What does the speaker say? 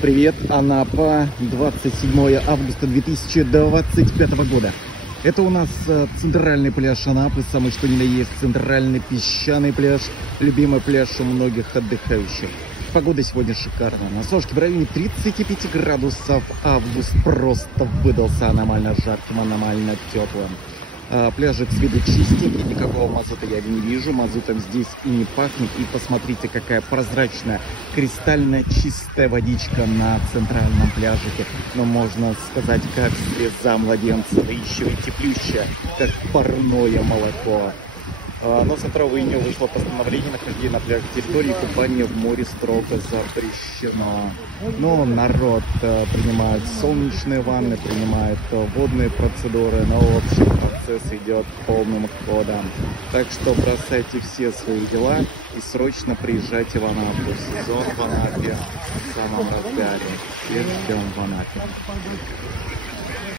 Привет, Анапа, 27 августа 2025 года. Это у нас центральный пляж Анапы, самый что ни на есть центральный песчаный пляж, любимый пляж у многих отдыхающих. Погода сегодня шикарная, на солнышке в районе 35 градусов, август просто выдался аномально жарким, аномально теплым. Пляжик с виду чистенький, никакого мазута я не вижу, мазутом здесь и не пахнет. И посмотрите, какая прозрачная, кристально чистая водичка на центральном пляжике. Но можно сказать, как слеза младенца, да еще и теплющая, как парное молоко. Но с 2 июня вышло постановление нахождения на пляже территории, купание в море строго запрещено. Но народ принимает солнечные ванны, принимает водные процедуры, но в общем процесс идет полным ходом. Так что бросайте все свои дела и срочно приезжайте в Анапу. Сезон в Анапе в самом разгаре. Всех ждем в Анапе.